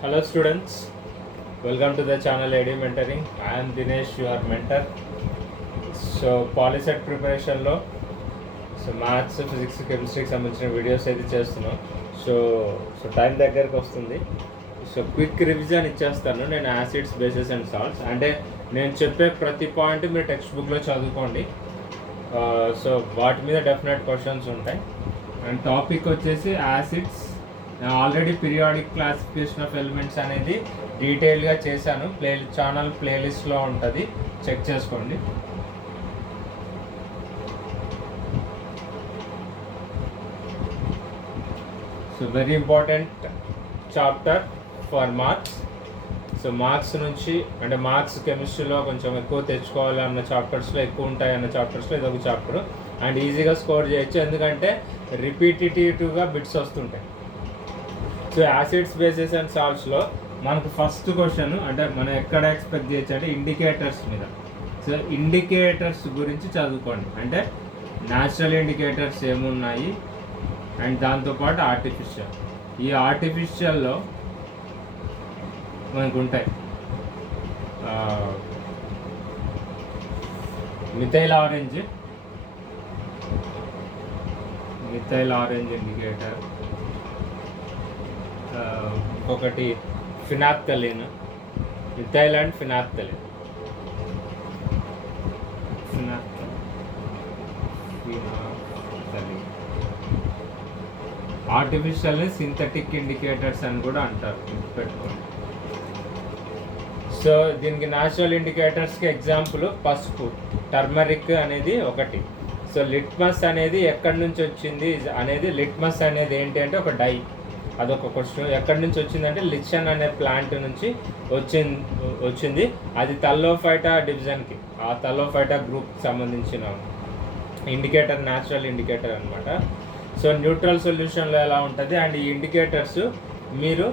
Hello students, welcome to the channel AD Mentoring. I am Dinesh, your mentor. So Polycet ప్రిపరేషన్లో maths physics కెమిస్ట్రీకి సంబంధించిన videos అయితే చేస్తున్నాం. So time దగ్గరకు వస్తుంది. సో క్విక్ రివిజన్ ఇచ్చేస్తాను నేను యాసిడ్స్, బేసెస్ అండ్ సాల్ట్స్. అంటే నేను చెప్పే ప్రతి పాయింట్ మీరు టెక్స్ట్ బుక్లో చదువుకోండి. సో వాటి మీద డెఫినెట్ క్వశ్చన్స్ ఉంటాయి. అండ్ టాపిక్ వచ్చేసి acids. Already periodic classification of elements అనేది డీటెయిల్గా చేశాను. ఛానల్ ప్లేలిస్ట్లో ఉంటుంది, చెక్ చేసుకోండి. So very important chapter for marks. So marks నుంచి అంటే మార్క్స్ కెమిస్ట్రీలో కొంచెం ఎక్కువ తెచ్చుకోవాలన్న చాప్టర్స్లో ఎక్కువ ఉంటాయన్న చాప్టర్స్లో ఇది ఒక చాప్టర్. అండ్ ఈజీగా స్కోర్ చేయొచ్చు, ఎందుకంటే రిపీటేటివ్గా బిట్స్ వస్తుంటాయి. సో యాసిడ్స్, బేసెస్ అండ్ సాల్ట్స్లో మనకు ఫస్ట్ క్వశ్చన్ అంటే మనం ఎక్కడ ఎక్స్పెక్ట్ చేయొచ్చు అంటే ఇండికేటర్స్ మీద. సో ఇండికేటర్స్ గురించి చదువుకోండి. అంటే న్యాచురల్ ఇండికేటర్స్ ఏమున్నాయి అండ్ దాంతోపాటు ఆర్టిఫిషియల్. ఈ ఆర్టిఫిషియల్లో మనకు ఉంటాయి మిథైల్ ఆరెంజ్ ఇండికేటర్, ఇంకొకటి ఫినాప్థలిన్, మిథైల్ అండ్ ఫినాప్థలిన్. ఆర్టిఫిషియల్ని సింథటిక్ ఇండికేటర్స్ అని కూడా అంటారు, గుర్తుపెట్టుకోండి. సో దీనికి న్యాచురల్ ఇండికేటర్స్కి ఎగ్జాంపుల్ పసుపు, టర్మరిక్ అనేది ఒకటి. సో లిట్మస్ అనేది ఎక్కడి నుంచి వచ్చింది అనేది, లిట్మస్ అనేది ఏంటి అంటే ఒక డై, అదొక క్వశ్చన్. ఎక్కడి నుంచి వచ్చిందంటే లిచన్ అనే ప్లాంట్ నుంచి వచ్చింది. అది థల్లోఫైటా డివిజన్కి, ఆ థల్లోఫైటా గ్రూప్కి సంబంధించిన ఇండికేటర్, న్యాచురల్ ఇండికేటర్ అనమాట. సో న్యూట్రల్ సొల్యూషన్లో ఎలా ఉంటుంది అండ్ ఈ ఇండికేటర్స్ మీరు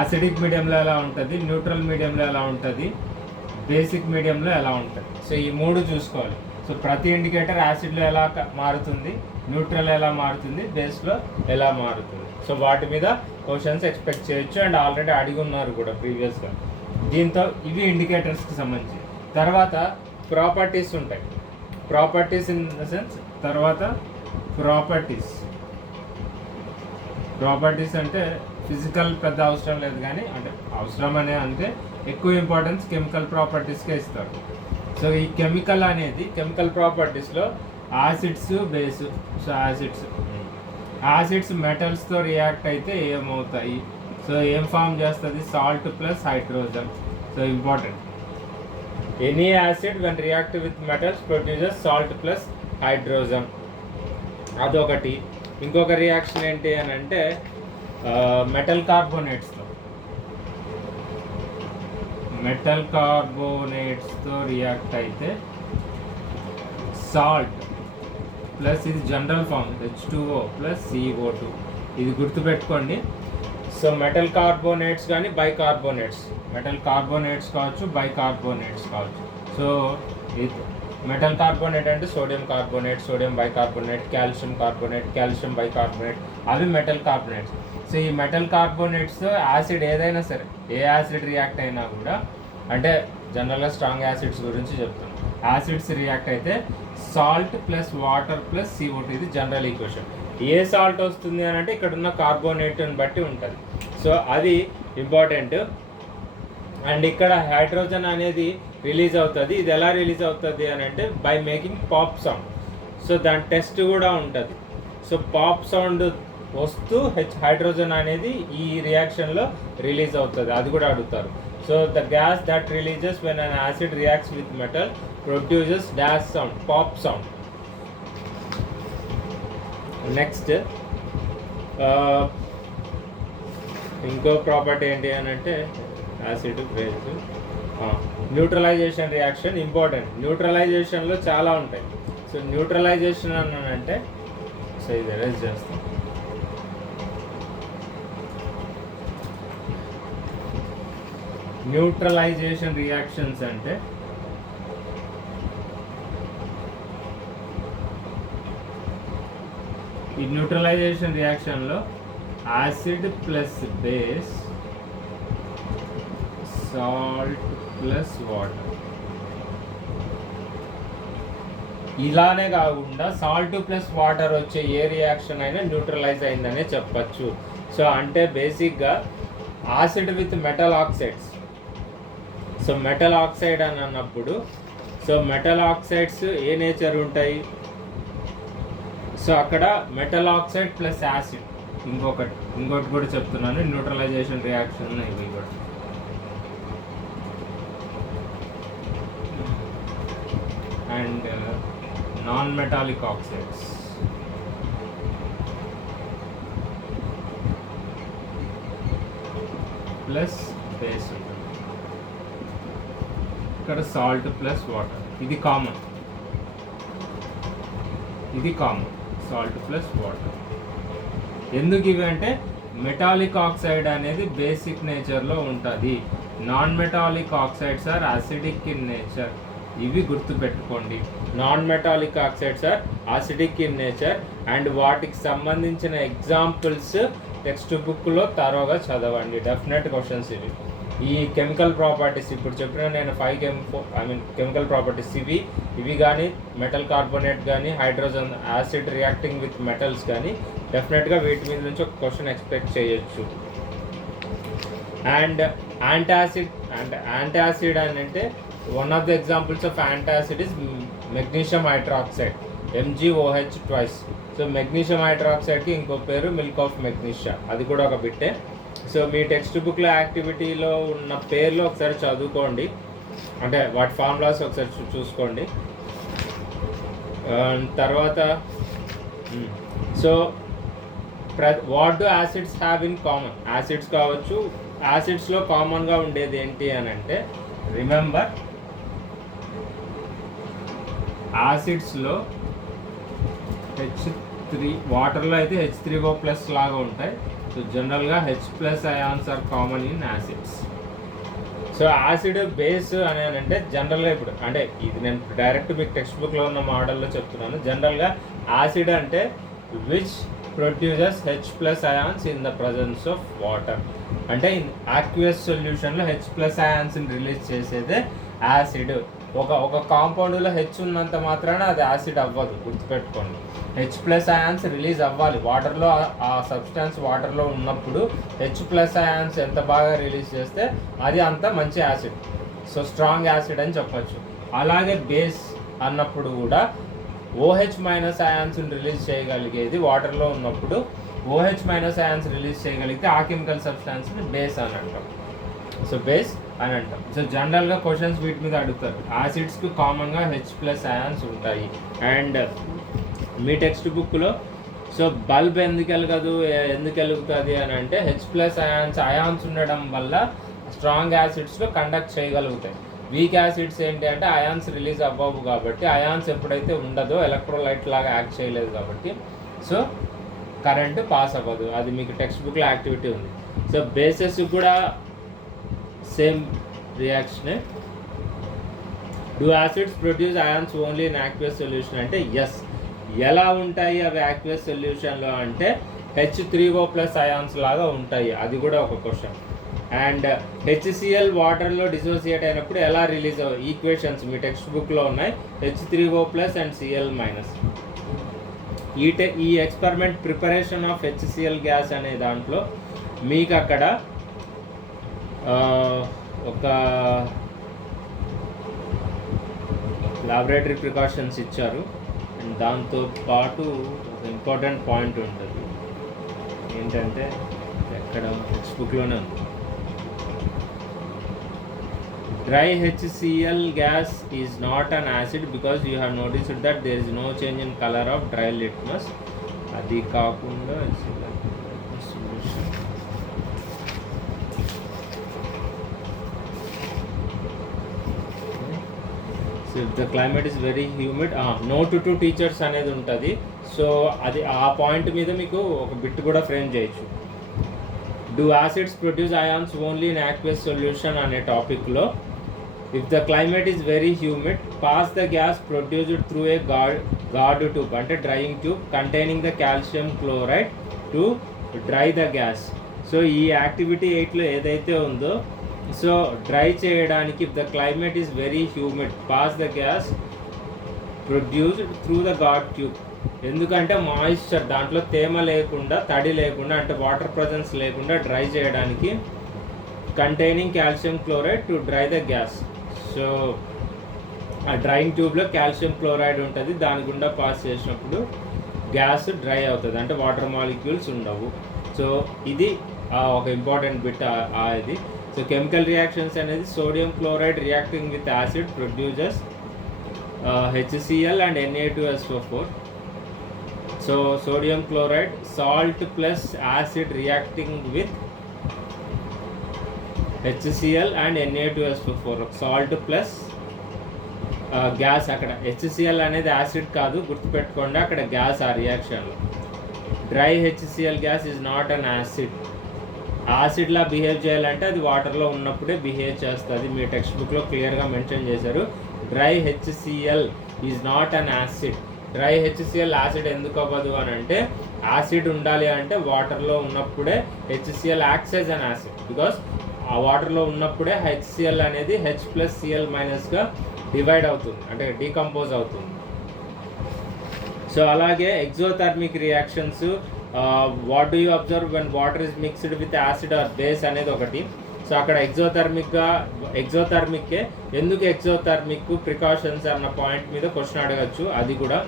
అసిడిక్ మీడియంలో ఎలా ఉంటుంది, న్యూట్రల్ మీడియంలో ఎలా ఉంటుంది, బేసిక్ మీడియంలో ఎలా ఉంటుంది. సో ఈ మూడు చూసుకోవాలి. సో ప్రతి ఇండికేటర్ యాసిడ్లో ఎలా మారుతుంది, న్యూట్రల్ ఎలా మారుతుంది, బేస్లో ఎలా మారుతుంది. సో వాటి మీద క్వశ్చన్స్ ఎక్స్పెక్ట్ చేయొచ్చు అండ్ ఆల్రెడీ అడిగి ఉన్నారు కూడా ప్రీవియస్గా. దీంతో ఇవి ఇండికేటర్స్కి సంబంధించి. తర్వాత ప్రాపర్టీస్ ఉంటాయి. ప్రాపర్టీస్ ఇన్ ద సెన్స్ తర్వాత ప్రాపర్టీస్ అంటే ఫిజికల్ పెద్ద అవసరం లేదు, కానీ అంటే అవసరం అంటే ఎక్కువ ఇంపార్టెన్స్ కెమికల్ ప్రాపర్టీస్కే ఇస్తారు. సో ఈ కెమికల్ అనేది కెమికల్ ప్రాపర్టీస్లో యాసిడ్స్, బేస్. సో యాసిడ్స్ మెటల్స్తో రియాక్ట్ అయితే ఏమవుతాయి, సో ఏం ఫామ్ చేస్తుంది, salt plus hydrogen. So important, any acid when react with metals produces salt plus hydrogen, అదొకటి. ఇంకొక రియాక్షన్ ఏంటి అని అంటే మెటల్ కార్బోనేట్స్తో రియాక్ట్ అయితే సాల్ట్ ప్లస్, ఇది general form H2O plus CO2, ఇది గుర్తుపెట్టుకోండి. సో మెటల్ కార్బోనేట్స్ కానీ బైకార్బోనేట్స్, మెటల్ కార్బోనేట్స్ కావచ్చు, బైకార్బోనేట్స్ కావచ్చు. సో మెటల్ కార్బోనేట్ అంటే sodium carbonate, sodium bicarbonate, calcium carbonate, calcium bicarbonate, అవి మెటల్ కార్బోనేట్స్. సో ఈ మెటల్ కార్బోనేట్స్ యాసిడ్ ఏదైనా సరే, ఏ యాసిడ్ రియాక్ట్ అయినా కూడా, అంటే జనరల్గా స్ట్రాంగ్ యాసిడ్స్ గురించి చెప్తాం. యాసిడ్స్ రియాక్ట్ అయితే salt plus water plus CO2, ఇది జనరల్ ఈక్వేషన్. ఏ సాల్ట్ వస్తుంది అని అంటే ఇక్కడ ఉన్న కార్బోనేట్ని బట్టి ఉంటుంది. సో అది ఇంపార్టెంట్. అండ్ ఇక్కడ హైడ్రోజన్ అనేది రిలీజ్ అవుతుంది. ఇది ఎలా రిలీజ్ అవుతుంది అని అంటే by making pop sound. So దాని టెస్ట్ కూడా ఉంటుంది. సో పాప్ సౌండ్ వస్తూ హైడ్రోజన్ అనేది ఈ రియాక్షన్లో రిలీజ్ అవుతుంది, అది కూడా అడుగుతారు. So the gas that releases when an acid reacts with metal produces dash sound, pop sound. Next ఇంకో ప్రాపర్టీ ఏంటి అని అంటే acid, base, neutralization reaction important. న్యూట్రలైజేషన్లో చాలా ఉంటాయి. సో న్యూట్రలైజేషన్ అని అంటే, సో ఇది ఎరేజ్ చేస్తాం. న్యూట్రలైజేషన్ రియాక్షన్స్ అంటే ఈ న్యూట్రలైజేషన్ రియాక్షన్లో acid plus base salt plus water. ఇలానే కాకుండా సాల్ట్ ప్లస్ వాటర్ వచ్చే ఏ రియాక్షన్ అయినా న్యూట్రలైజ్ అయిందనే చెప్పచ్చు. సో అంటే బేసిక్గా acid with metal oxides. So metal oxide అని అన్నప్పుడు సో మెటల్ ఆక్సైడ్స్ ఏ నేచర్ ఉంటాయి? సో అక్కడ మెటల్ ఆక్సైడ్ ప్లస్ యాసిడ్. ఇంకోటి కూడా చెప్తున్నాను, న్యూట్రలైజేషన్ రియాక్షన్ ఇవి కూడా. And non metallic oxides. Plus base ఉంటుంది. ఇక్కడ సాల్ట్ ప్లస్ వాటర్, ఇది కామన్, సాల్ట్ ప్లస్ వాటర్. ఎందుకు ఇవి అంటే మెటాలిక్ ఆక్సైడ్ అనేది బేసిక్ నేచర్లో ఉంటుంది. Non metallic oxides are acidic in nature. ఇవి గుర్తుపెట్టుకోండి. Non metallic oxides are acidic in nature. And వాటికి సంబంధించిన ఎగ్జాంపుల్స్ టెక్స్ట్ బుక్లో తరోగా చదవండి. డెఫినెట్ క్వశ్చన్స్ ఇవి. ఈ కెమికల్ ప్రాపర్టీస్ ఇప్పుడు చెప్పిన నేను 5 కెమికల్ ప్రాపర్టీస్ ఇవి కానీ మెటల్ కార్బోనేట్ కానీ hydrogen acid reacting with metals కానీ డెఫినెట్గా వీటి మీద నుంచి ఒక క్వశ్చన్ ఎక్స్పెక్ట్ చేయొచ్చు. అండ్ యాంటాసిడ్ అని అంటే one of the examples of antacid is magnesium hydroxide, MgOH twice. So magnesium హైడ్రాక్సైడ్కి ఇంకో పేరు మిల్క్ ఆఫ్ మెగ్నీషియా, అది కూడా ఒక బిట్టే. సో మీ టెక్స్ట్ బుక్లో యాక్టివిటీలో ఉన్న పేర్లు ఒకసారి చదువుకోండి, అంటే వాటి ఫార్ములాస్ ఒకసారి చూసుకోండి. తర్వాత so what do acids have in common? Acids కావచ్చు, యాసిడ్స్లో కామన్గా ఉండేది ఏంటి అని అంటే రిమెంబర్, యాసిడ్స్లో H3, వాటర్లో అయితే H3O ప్లస్ లాగా ఉంటాయి. సో జనరల్గా H+ ions are common in acids. So acid base అని అంటే జనరల్గా ఇప్పుడు అంటే ఇది నేను డైరెక్ట్ మీకు టెక్స్ట్ బుక్లో ఉన్న మోడల్లో చెప్తున్నాను. జనరల్గా యాసిడ్ అంటే which produces H+ ions in the presence of water. అంటే ఆక్వియస్ సొల్యూషన్లో H+ అయాన్స్ని రిలీజ్ చేసేదే యాసిడ్. ఒక కాంపౌండ్లో H ఉన్నంత మాత్రాన అది యాసిడ్ అవ్వదు, గుర్తుపెట్టుకోండి. H+ అయాన్స్ రిలీజ్ అవ్వాలి వాటర్లో. ఆ సబ్స్టాన్స్ వాటర్లో ఉన్నప్పుడు H+ అయాన్స్ ఎంత బాగా రిలీజ్ చేస్తే అది అంత మంచి యాసిడ్. సో స్ట్రాంగ్ యాసిడ్ అని చెప్పచ్చు. అలాగే బేస్ అన్నప్పుడు కూడా OH- అయాన్స్ని రిలీజ్ చేయగలిగేది వాటర్లో ఉన్నప్పుడు. OH- అయాన్స్ రిలీజ్ చేయగలిగితే ఆ కెమికల్ సబ్స్టాన్స్ని బేస్ అని అంటాం. సో బేస్ అని అంటాం. సో జనరల్గా క్వశ్చన్స్ వీటి మీద అడుగుతారు. యాసిడ్స్కి కామన్గా H+ అయాన్స్ ఉంటాయి. అండ్ మీ టెక్స్ట్ బుక్లో సో బల్బ్ ఎందుకు వెలుగుతుంది అని అంటే H+ అయాన్స్ ఉండడం వల్ల స్ట్రాంగ్ యాసిడ్స్లో కండక్ట్ చేయగలుగుతాయి. వీక్ యాసిడ్స్ ఏంటి అంటే అయాన్స్ రిలీజ్ అవ్వవు కాబట్టి, అయాన్స్ ఎప్పుడైతే ఉండదో ఎలక్ట్రోలైట్ లాగా యాక్ట్ చేయలేదు కాబట్టి సో కరెంటు పాస్ అవ్వదు. అది మీకు టెక్స్ట్ బుక్లో యాక్టివిటీ ఉంది. సో బేసెస్ కూడా సేమ్ రియాక్షనే. Do acids produce ions only in aqueous solution అంటే ఎస్. ఎలా ఉంటాయి అవి యాక్వియస్ సొల్యూషన్లో అంటే H3O+ అయాన్స్ లాగా ఉంటాయి. అది కూడా ఒక క్వశ్చన్. అండ్ HCl వాటర్లో డిసోసియేట్ అయినప్పుడు ఎలా రిలీజ్ అవ్వ ఈక్వేషన్స్ మీ టెక్స్ట్ బుక్లో ఉన్నాయి. H3O+ and Cl-. ఈ experiment preparation of HCl gas అనే దాంట్లో మీకు అక్కడ ఒక లాబొరేటరీ ప్రికాషన్స్ ఇచ్చారు. అండ్ దాంతో పాటు ఒక ఇంపార్టెంట్ పాయింట్ ఉంటుంది ఏంటంటే ఎక్కడ టెక్స్ట్ బుక్లోనే ఉంది. Dry HCl gas is not an acid because you have noticed that there is no change in color of dry litmus. అది కాకుండా solution. So if the climate is very humid, no to teachers అనేది ఉంటుంది. So అది ఆ point మీద మీకు ఒక bit కూడా ఫ్రేమ్ చేయొచ్చు. Do acids produce ions only in aqueous solution అనే టాపిక్లో if the climate is very humid, pass the gas produced through a guard tube అంటే drying tube containing the calcium chloride to dry the gas. So ఈ activity 8లో ఏదైతే ఉందో so dry చేయడానికి if the climate is very humid pass the gas produced through the God tube. ఎందుకంటే moisture దాంట్లో తేమ లేకుండా, తడి లేకుండా, అంటే వాటర్ ప్రజెన్స్ లేకుండా డ్రై చేయడానికి containing calcium chloride to dry the gas. So ఆ డ్రైయింగ్ ట్యూబ్లో కాల్షియం క్లోరైడ్ ఉంటుంది, దాని గుండా పాస్ చేసినప్పుడు గ్యాస్ డ్రై అవుతుంది, అంటే వాటర్ మాలిక్యూల్స్ ఉండవు. సో ఇది ఒక ఇంపార్టెంట్ బిట్ ఇది. సో కెమికల్ రియాక్షన్స్ అనేది sodium chloride reacting with acid produces HCl and Na2SO4. So sodium chloride, salt plus acid reacting with HCl and Na2SO4. Salt plus gas, అక్కడ HCl అనేది acid కాదు, గుర్తుపెట్టుకోండి, అక్కడ gas ఆ రియాక్షన్లో. Dry HCl gas is not an acid. యాసిడ్లా behave చేయాలంటే అది వాటర్లో ఉన్నప్పుడే బిహేవ్ చేస్తుంది. మీ టెక్స్ట్ బుక్లో క్లియర్గా మెన్షన్ చేశారు. Dry HCl is not an acid. Dry HCl acid ఎందుకు అవ్వదు అని అంటే, యాసిడ్ ఉండాలి అంటే వాటర్లో ఉన్నప్పుడే HCl acts as an acid. Because ఆ వాటర్లో ఉన్నప్పుడే HCl అనేది H+Cl- డివైడ్ అవుతుంది, అంటే డీకంపోజ్ అవుతుంది. సో అలాగే exothermic reactions, what do you observe when water is mixed with acid or base అనేది ఒకటి. సో అక్కడ ఎగ్జోథర్మిక్కే ఎందుకు ఎగ్జోథర్మిక్ ప్రికాషన్స్ అన్న పాయింట్ మీద క్వశ్చన్ అడగచ్చు, అది కూడా.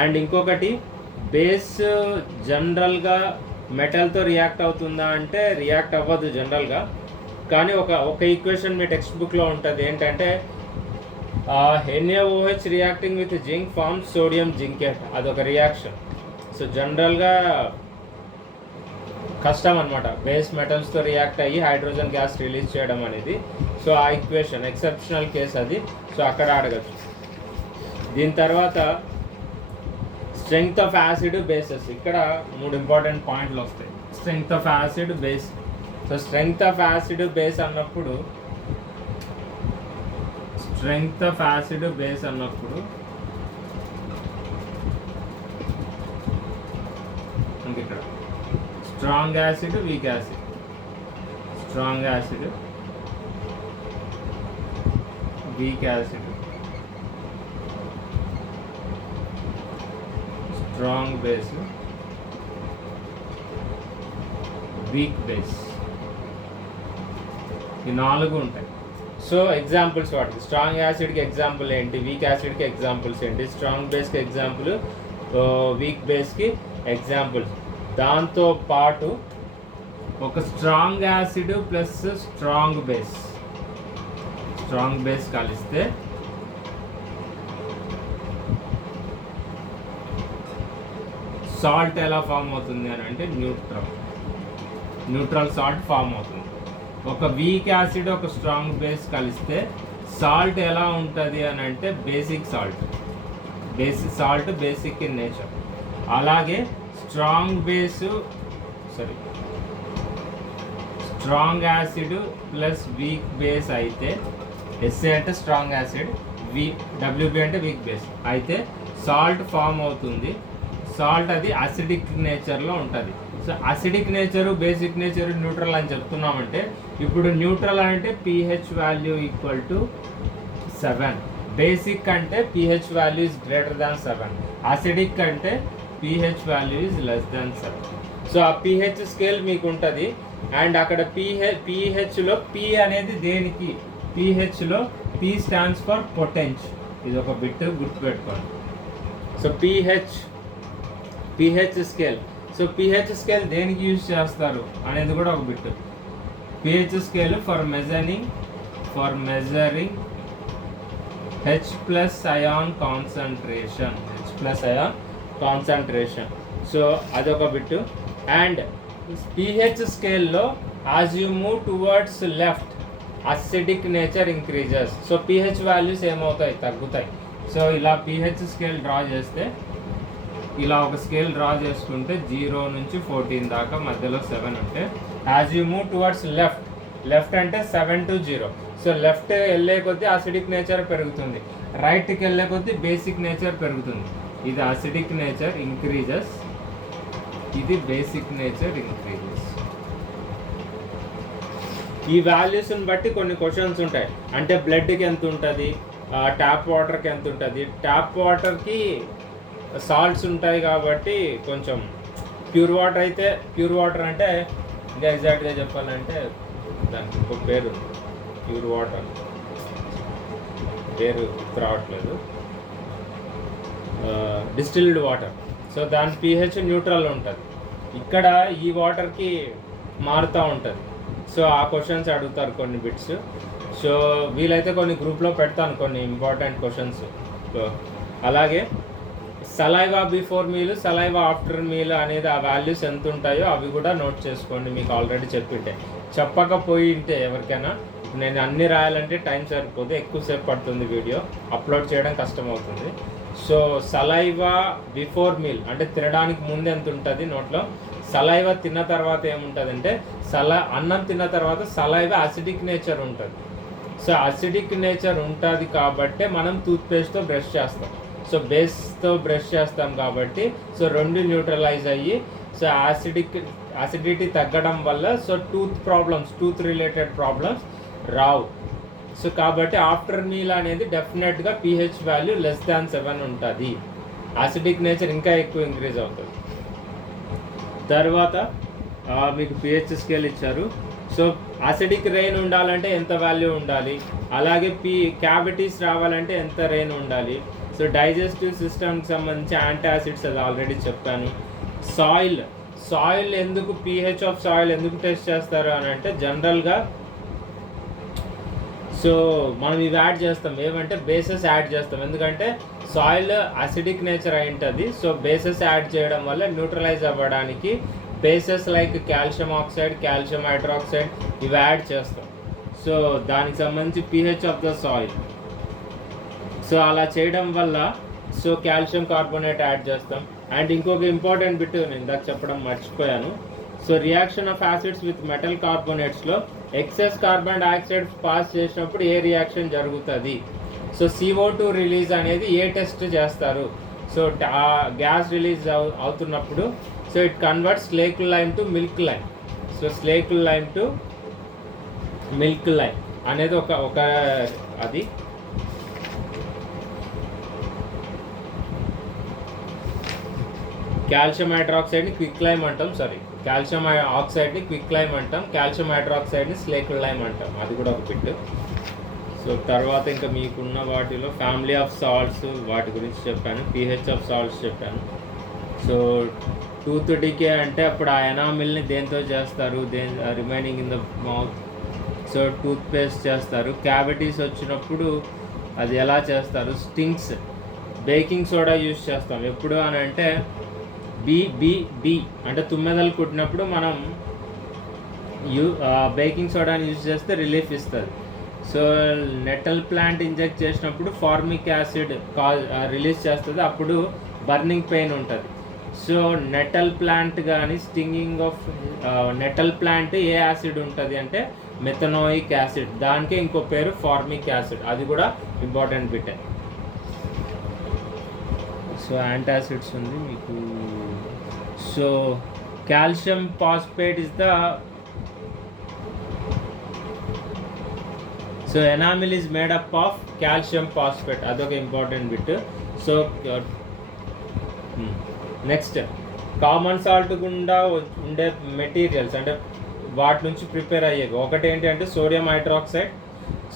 అండ్ ఇంకొకటి, బేస్ జనరల్గా మెటల్తో రియాక్ట్ అవుతుందా అంటే రియాక్ట్ అవ్వదు జనరల్గా. కానీ ఒక ఈక్వేషన్ మీ టెక్స్ట్ బుక్లో ఉంటుంది, ఏంటంటే NaOH reacting with zinc forms sodium zincate, అదొక రియాక్షన్. సో జనరల్గా కష్టం అనమాట బేస్ మెటల్స్తో రియాక్ట్ అయ్యి హైడ్రోజన్ గ్యాస్ రిలీజ్ చేయడం అనేది. సో ఆ ఈక్వేషన్ ఎక్సెప్షనల్ కేస్ అది. సో అక్కడ అడగచ్చు. దీని తర్వాత స్ట్రెంగ్త్ ఆఫ్ యాసిడ్ బేసెస్, ఇక్కడ 3 ఇంపార్టెంట్ పాయింట్లు వస్తాయి. Strength of acid base. So strength of acid base అన్నప్పుడు ఇక్కడ strong acid, weak acid. Strong acid, weak acid, strong base, weak base, ఈ 4 ఉంటాయి. సో ఎగ్జాంపుల్స్ వాటికి, స్ట్రాంగ్ యాసిడ్కి ఎగ్జాంపుల్ ఏంటి, వీక్ యాసిడ్కి ఎగ్జాంపుల్స్ ఏంటి, స్ట్రాంగ్ బేస్కి ఎగ్జాంపుల్, వీక్ బేస్కి ఎగ్జాంపుల్స్. దాంతో పాటు ఒక strong acid plus strong base కలిస్తే సాల్ట్ ఎలా ఫామ్ అవుతుంది అని అంటే న్యూట్రల్ సాల్ట్ ఫామ్ అవుతుంది. ఒక వీక్ యాసిడ్ ఒక స్ట్రాంగ్ బేస్ కలిస్తే సాల్ట్ ఎలా ఉంటుంది అని అంటే basic salt basic in nature. అలాగే strong acid plus weak base అయితే, ఎస్ఏ అంటే స్ట్రాంగ్ యాసిడ్, WB అంటే వీక్ బేస్ అయితే సాల్ట్ ఫామ్ అవుతుంది. సాల్ట్ అది అసిడిక్ నేచర్లో ఉంటుంది. So acidic nature, basic nature, neutral అని చెప్తున్నామంటే, ఇప్పుడు న్యూట్రల్ అంటే pH value equal to 7, basic అంటే pH value is greater than 7, acidic అంటే pH value is less than 7. So ఆ pH స్కేల్ మీకు ఉంటుంది. అండ్ అక్కడ pHలో P అనేది దేనికి, pHలో P స్టాండ్స్ ఫర్ పొటెన్స్. ఇది ఒక బిట్ గుర్తుపెట్టుకోండి. So pH scale. So pH scale దేనికి యూజ్ చేస్తారు అనేది కూడా ఒక bit. pH scale for measuring H+ ion concentration. So అదొక బిట్. అండ్ pH స్కేల్లో as you move towards left acidic nature increases. So pH values ఏమవుతాయి, తగ్గుతాయి. సో ఇలా pH స్కేల్ డ్రా చేస్తే, ఇలా ఒక స్కేల్ డ్రా చేసుకుంటే 0 నుంచి 14 దాకా, మధ్యలో 7 ఉంటే, as you move towards left అంటే 7 to 0. సో లెఫ్ట్ వెళ్ళే కొద్దీ అసిడిక్ నేచర్ పెరుగుతుంది, రైట్కి వెళ్ళే కొద్దీ బేసిక్ నేచర్ పెరుగుతుంది. ఇది అసిడిక్ నేచర్ ఇంక్రీజెస్, ఇది బేసిక్ నేచర్ ఇంక్రీజెస్. ఈ వాల్యూస్ని బట్టి కొన్ని క్వశ్చన్స్ ఉంటాయి. అంటే బ్లడ్కి ఎంత ఉంటుంది, ట్యాప్ వాటర్కి ఎంత ఉంటుంది. ట్యాప్ వాటర్కి సాల్ట్స్ ఉంటాయి కాబట్టి కొంచెం ప్యూర్ వాటర్ అయితే, ప్యూర్ వాటర్ అంటే ఇంకా ఎగ్జాక్ట్గా చెప్పాలంటే దానికి ఇంకొక పేరు ఉంది, ప్యూర్ వాటర్ పేరు రావట్లేదు, డిస్టిల్డ్ వాటర్. సో దాని pH న్యూట్రల్ ఉంటుంది. ఇక్కడ ఈ వాటర్కి మారుతూ ఉంటుంది. సో ఆ క్వశ్చన్స్ అడుగుతారు కొన్ని బిట్స్. సో వీలైతే కొన్ని గ్రూప్లో పెడతాను కొన్ని ఇంపార్టెంట్ క్వశ్చన్స్. అలాగే saliva before meal, saliva after meal అనేది ఆ వాల్యూస్ ఎంత ఉంటాయో అవి కూడా నోట్ చేసుకోండి. మీకు ఆల్రెడీ చెప్పింటే, చెప్పకపోయింటే ఎవరికైనా నేను అన్నీ రాయాలంటే టైం సరిపోదు, ఎక్కువసేపు పడుతుంది, వీడియో అప్లోడ్ చేయడం కష్టం అవుతుంది. సో సలైవా బిఫోర్ మీల్ అంటే తినడానికి ముందు ఎంత ఉంటుంది నోట్లో, సలైవా తిన్న తర్వాత ఏముంటుంది అంటే అన్నం తిన్న తర్వాత సలైవా అసిడిక్ నేచర్ ఉంటుంది. సో అసిడిక్ నేచర్ ఉంటుంది కాబట్టి మనం టూత్పేస్ట్తో బ్రష్ చేస్తాం. సో బేస్తో బ్రష్ చేస్తాం కాబట్టి సో రెండు న్యూట్రలైజ్ అయ్యి సో అసిడిటీ తగ్గడం వల్ల సో టూత్ రిలేటెడ్ ప్రాబ్లమ్స్ రావు. సో కాబట్టి ఆఫ్టర్ మీల్ అనేది డెఫినెట్గా pH వాల్యూ <7 ఉంటుంది. అసిడిక్ నేచర్ ఇంకా ఎక్కువ ఇంక్రీజ్ అవుతుంది. తర్వాత మీకు pH స్కేల్ ఇచ్చారు. సో అసిడిక్ రెయిన్ ఉండాలంటే ఎంత వాల్యూ ఉండాలి, అలాగే క్యావిటీస్ రావాలంటే ఎంత రెయిన్ ఉండాలి. సో డైజెస్టివ్ సిస్టమ్కి సంబంధించి యాంటాసిడ్స్ అది ఆల్రెడీ చెప్పాను. సాయిల్ ఎందుకు pH ఆఫ్ సాయిల్ ఎందుకు టెస్ట్ చేస్తారు అని అంటే జనరల్గా సో మనం ఇవి యాడ్ చేస్తాం, ఏమంటే బేసెస్ యాడ్ చేస్తాం. ఎందుకంటే సాయిల్ అసిడిక్ నేచర్ అయి ఉంటుంది. సో బేసెస్ యాడ్ చేయడం వల్ల న్యూట్రలైజ్ అవ్వడానికి bases like calcium oxide, calcium hydroxide ఇవి యాడ్ చేస్తాం. సో దానికి సంబంధించి pH of the soil. So అలా చేయడం వల్ల సో కాల్షియం కార్బోనేట్ యాడ్ చేస్తాం. అండ్ ఇంకొక ఇంపార్టెంట్ బిట్ నేను ఇందాక చెప్పడం మర్చిపోయాను. So reaction of acids with metal కార్బోనేట్స్లో ఎక్సెస్ కార్బన్ డైఆక్సైడ్ పాస్ చేసినప్పుడు ఏ రియాక్షన్ జరుగుతుంది. సో CO2 రిలీజ్ అనేది ఏ టెస్ట్ చేస్తారు. సో ఆ గ్యాస్ రిలీజ్ అవుతున్నప్పుడు so it converts slake lime to milk lime. So slake lime to milk lime అనేది ఒక అది కాల్షియం హైడ్రాక్సైడ్ని క్విక్ లైమ్ అంటాం, కాల్షియం ఆక్సైడ్ని క్విక్ లైమ్ అంటాం, కాల్షియం హైడ్రాక్సైడ్ని స్లేక్ లైమ్ అంటాం. అది కూడా ఒక బిట్. సో తర్వాత ఇంకా మీకున్న వాటిలో ఫ్యామిలీ ఆఫ్ సాల్ట్స్ వాటి గురించి చెప్పాను, pH ఆఫ్ సాల్ట్స్ చెప్పాను. సో టూత్ డికే అంటే అప్పుడు ఆ ఎనామిల్ని దేంతో చేస్తారు, remaining in the mouth. So toothpaste చేస్తారు. క్యావిటీస్ వచ్చినప్పుడు అది ఎలా చేస్తారు, స్టింగ్స్, బేకింగ్ సోడా యూజ్ చేస్తాం. ఎప్పుడు అని అంటే బి అంటే తుమ్మెదలు కుట్టినప్పుడు మనం బేకింగ్ సోడాని యూజ్ చేస్తే రిలీఫ్ ఇస్తుంది. సో నెటల్ ప్లాంట్ ఇంజెక్ట్ చేసినప్పుడు ఫార్మిక్ యాసిడ్ రిలీజ్ చేస్తుంది, అప్పుడు బర్నింగ్ పెయిన్ ఉంటుంది. సో నెటల్ ప్లాంట్ కానీ stinging of natal plant A acid ఉంటుంది అంటే మెథనోయిక్ యాసిడ్, దానికే ఇంకో పేరు ఫార్మిక్ యాసిడ్. అది కూడా ఇంపార్టెంట్ బిట్. సో యాంటాసిడ్స్ ఉంది మీకు. So calcium phosphate is the so enamel is made up of calcium phosphate, అదొక important bit. So next common salt గుండా ఉండే మెటీరియల్స్ అంటే వాటి నుంచి ప్రిపేర్ అయ్యేవి ఒకటి ఏంటి అంటే సోడియం హైడ్రాక్సైడ్.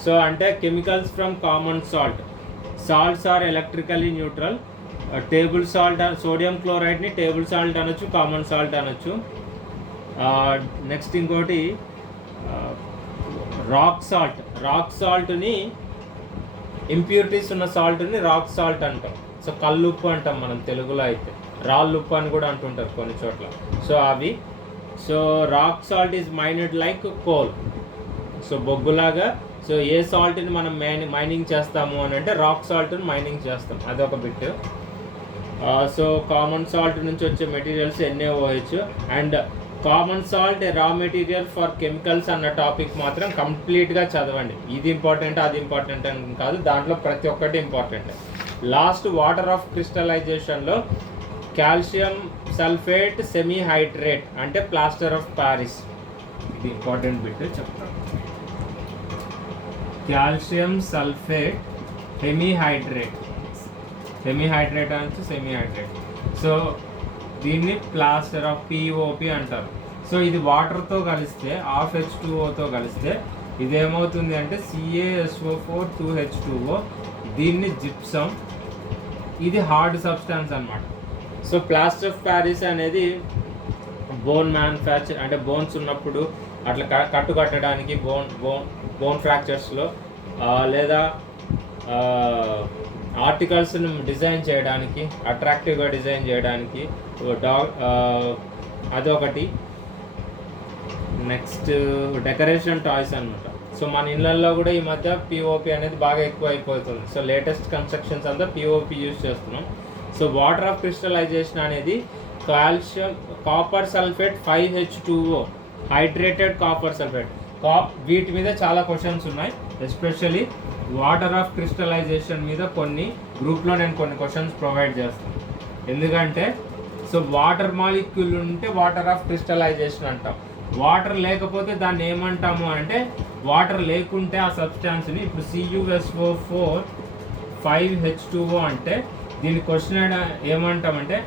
సో అంటే chemicals from common salts are electrically neutral. Table salt, sodium క్లోరైడ్ని టేబుల్ సాల్ట్ అనొచ్చు, కామన్ సాల్ట్ అనొచ్చు. నెక్స్ట్ ఇంకోటి రాక్ సాల్ట్ని ఇంప్యూరిటీస్ ఉన్న సాల్ట్ని రాక్ సాల్ట్ అంటాం. సో కల్లుప్పు అంటాం మనం తెలుగులో అయితే, రాళ్ళుప్పు అని కూడా అంటుంటారు కొన్ని చోట్ల. సో అవి. So rock salt is mined like coal. So బొగ్గులాగా. సో ఏ సాల్ట్ని మనం మైనింగ్ చేస్తాము అని అంటే రాక్ సాల్ట్ని మైనింగ్ చేస్తాం, అదొక బిట్. సో కామన్ సాల్ట్ నుంచి వచ్చే materials NaOH. And common salt raw material for chemicals అన్న టాపిక్ మాత్రం కంప్లీట్గా చదవండి. ఇది ఇంపార్టెంట్ అది ఇంపార్టెంట్ అని కాదు, దాంట్లో ప్రతి ఒక్కటి ఇంపార్టెంట్. లాస్ట్ వాటర్ ఆఫ్ క్రిస్టలైజేషన్లో కాల్షియం సల్ఫేట్ సెమీ హైడ్రేట్ అంటే ప్లాస్టర్ ఆఫ్ ప్యారిస్. ఇది ఇంపార్టెంట్ బిట్ చెప్తాను. కాల్షియం సల్ఫేట్ హెమీహైడ్రేట్ అంటే సెమీహైడ్రేట్. సో దీన్ని ప్లాస్టర్ ఆఫ్ పిఓపి అంటారు. సో ఇది వాటర్తో కలిస్తే H2Oతో కలిస్తే ఇదేమవుతుంది అంటే CaSO4 2H2O. దీన్ని జిప్సమ్, ఇది హార్డ్ సబ్స్టాన్స్ అన్నమాట. సో ప్లాస్టర్ ఆఫ్ ప్యారిస్ అనేది బోన్ మ్యానుఫ్యాక్చర్ అంటే బోన్స్ ఉన్నప్పుడు అట్లా కట్టు కట్టడానికి బోన్ ఫ్రాక్చర్స్లో లేదా ఆర్టికల్స్ని డిజైన్ చేయడానికి అట్రాక్టివ్గా డిజైన్ చేయడానికి అదొకటి. నెక్స్ట్ డెకరేషన్ టాయ్స్ అనమాట. సో మన ఇళ్ళల్లో కూడా ఈ మధ్య పిఓపి అనేది బాగా ఎక్కువ అయిపోతుంది. సో లేటెస్ట్ కన్స్ట్రక్షన్స్ అంతా పిఓపి యూజ్ చేస్తున్నాం. సో వాటర్ ఆఫ్ క్రిస్టలైజేషన్ అనేది calcium copper sulphate 5H2O hydrated copper sulphate. వీటి మీద చాలా క్వశ్చన్స్ ఉన్నాయి. ఎస్పెషల్లీ వాటర్ ఆఫ్ క్రిస్టలైజేషన్ మీద గ్రూప్లో నేను కొన్ని క్వశ్చన్స్ ప్రొవైడ్ చేస్తాను. ఎందుకంటే సో వాటర్ మాలిక్యూల్ ఉంటే వాటర్ ఆఫ్ క్రిస్టలైజేషన్ అంటాం. వాటర్ లేకపోతే దాన్ని ఏమంటాము అంటే వాటర్ లేకుంటే ఆ సబ్స్టాన్స్ని ఇప్పుడు CuSO4 5H2O అంటే దీని క్వశ్చన్ ఏమంటామంటే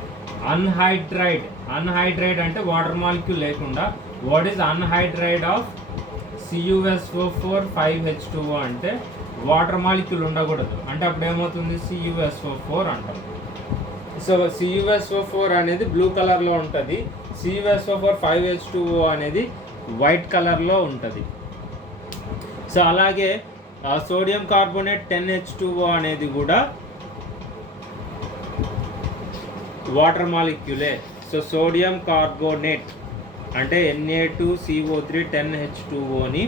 అన్హైడ్రైడ్ అంటే వాటర్ మాలిక్యూల్ లేకుండా. What is anhydride of CuSO4 5H2O అంటే వాటర్ మాలిక్యూల్ ఉండకూడదు. అంటే అప్పుడు ఏమవుతుంది CuSO4 అంటాం. సో CuSO4 అనేది బ్లూ కలర్లో ఉంటుంది, CuSO4 5H2O అనేది వైట్ కలర్లో ఉంటుంది. సో అలాగే సోడియం కార్బోనేట్ 10H2O అనేది కూడా వాటర్ మాలిక్యూలే. సో సోడియం కార్బోనేట్ అంటే Na2CO3 10H2Oని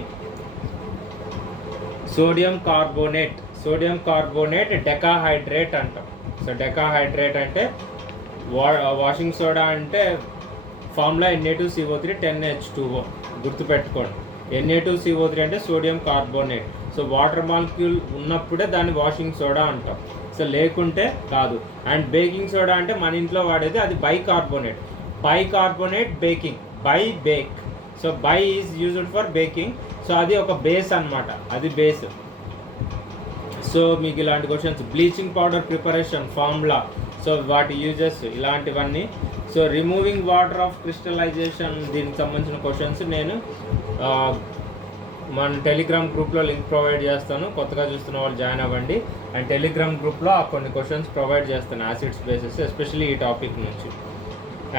సోడియం కార్బోనేట్ డెకాహైడ్రేట్ అంటాం. సో డెకాహైడ్రేట్ అంటే వాషింగ్ సోడా అంటే ఫార్ములా Na2CO3 10H2O గుర్తుపెట్టుకోండి. Na2CO3 అంటే sodium carbonate. So water molecule ఉన్నప్పుడే దాన్ని వాషింగ్ సోడా అంటాం. సో లేకుంటే కాదు. అండ్ బేకింగ్ సోడా అంటే మన ఇంట్లో వాడేది అది bicarbonate baking bake. So by is used for baking. So అది ఒక బేస్ అన్నమాట, అది బేస్. సో మీకు ఇలాంటి questions bleaching powder preparation formula, so వాటి యూజెస్ ఇలాంటివన్నీ. So removing water of crystallization దీనికి సంబంధించిన క్వశ్చన్స్ నేను మన టెలిగ్రామ్ గ్రూప్లో లింక్ ప్రొవైడ్ చేస్తాను. కొత్తగా చూస్తున్న వాళ్ళు జాయిన్ అవ్వండి. అండ్ టెలిగ్రామ్ గ్రూప్లో కొన్ని క్వశ్చన్స్ ప్రొవైడ్ చేస్తాను యాసిడ్స్ బేసిస్, ఎస్పెషల్లీ ఈ టాపిక్ నుంచి.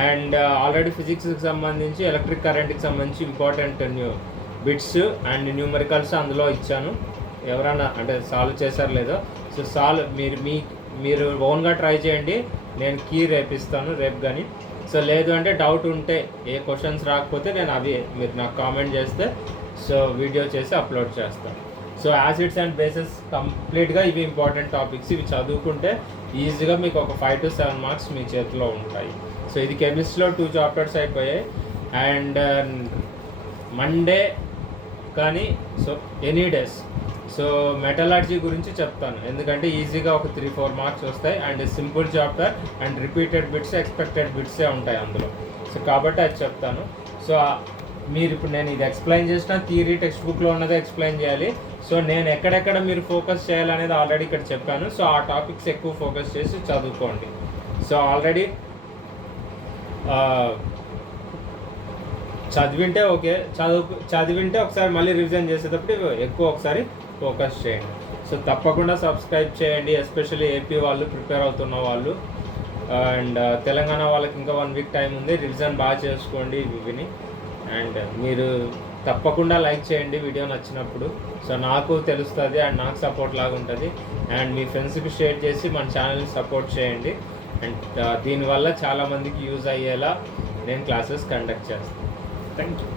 అండ్ ఆల్రెడీ ఫిజిక్స్కి సంబంధించి ఎలక్ట్రిక్ కరెంట్కి సంబంధించి ఇంపార్టెంట్ బిట్స్ అండ్ న్యూమరికల్స్ అందులో ఇచ్చాను. ఎవరైనా అంటే సాల్వ్ చేశారు లేదో, సో సాల్వ్ మీరు ఓన్గా ట్రై చేయండి. నేను కీ రేపిస్తాను రేపు కానీ. సో లేదు అంటే డౌట్ ఉంటే ఏ క్వశ్చన్స్ రాకపోతే నేను అవి మీరు నాకు కామెంట్ చేస్తే సో వీడియో చేసి అప్లోడ్ చేస్తాను. సో యాసిడ్స్ అండ్ బేసెస్ కంప్లీట్గా ఇవి ఇంపార్టెంట్ టాపిక్స్. ఇవి చదువుకుంటే ఈజీగా మీకు ఒక 5 to 7 మార్క్స్ మీ చేతిలో ఉంటాయి. సో ఇది కెమిస్ట్రీలో 2 చాప్టర్స్ అయిపోయాయి. అండ్ మండే కానీ so any days so metallurgy గురించి చెప్తాను. ఎందుకంటే ఈజీగా ఒక 3-4 మార్క్స్ వస్తాయి. And simple chapter and repeated bits expected బిట్సే ఉంటాయి అందులో. సో కాబట్టి అది చెప్తాను. సో మీరు ఇప్పుడు నేను ఇది ఎక్స్ప్లెయిన్ చేసిన థియరీ టెక్స్ట్ బుక్లో ఉన్నదే ఎక్స్ప్లెయిన్ చేయాలి. సో నేను ఎక్కడెక్కడ మీరు ఫోకస్ చేయాలనేది ఆల్రెడీ ఇక్కడ చెప్పాను. సో ఆ టాపిక్స్ ఎక్కువ ఫోకస్ చేసి చదువుకోండి. సో ఆల్రెడీ చదివింటే ఓకే, చదివింటే ఒకసారి మళ్ళీ రివిజన్ చేసేటప్పుడు ఎక్కువ ఒకసారి ఫోకస్ చేయండి. సో తప్పకుండా సబ్స్క్రైబ్ చేయండి, ఎస్పెషల్లీ ఏపీ వాళ్ళు ప్రిపేర్ అవుతున్న వాళ్ళు. అండ్ తెలంగాణ వాళ్ళకి ఇంకా 1 వీక్ టైం ఉంది, రివిజన్ బాగా చేసుకోండి ఇవిని. అండ్ మీరు తప్పకుండా లైక్ చేయండి వీడియో నచ్చినప్పుడు. సో నాకు తెలుస్తుంది అండ్ నాకు సపోర్ట్ లాగా ఉంటుంది. అండ్ మీ ఫ్రెండ్స్కి షేర్ చేసి మన ఛానల్ని సపోర్ట్ చేయండి. అండ్ దీనివల్ల చాలామందికి యూజ్ అయ్యేలా నేను క్లాసెస్ కండక్ట్ చేస్తాను. Thank you.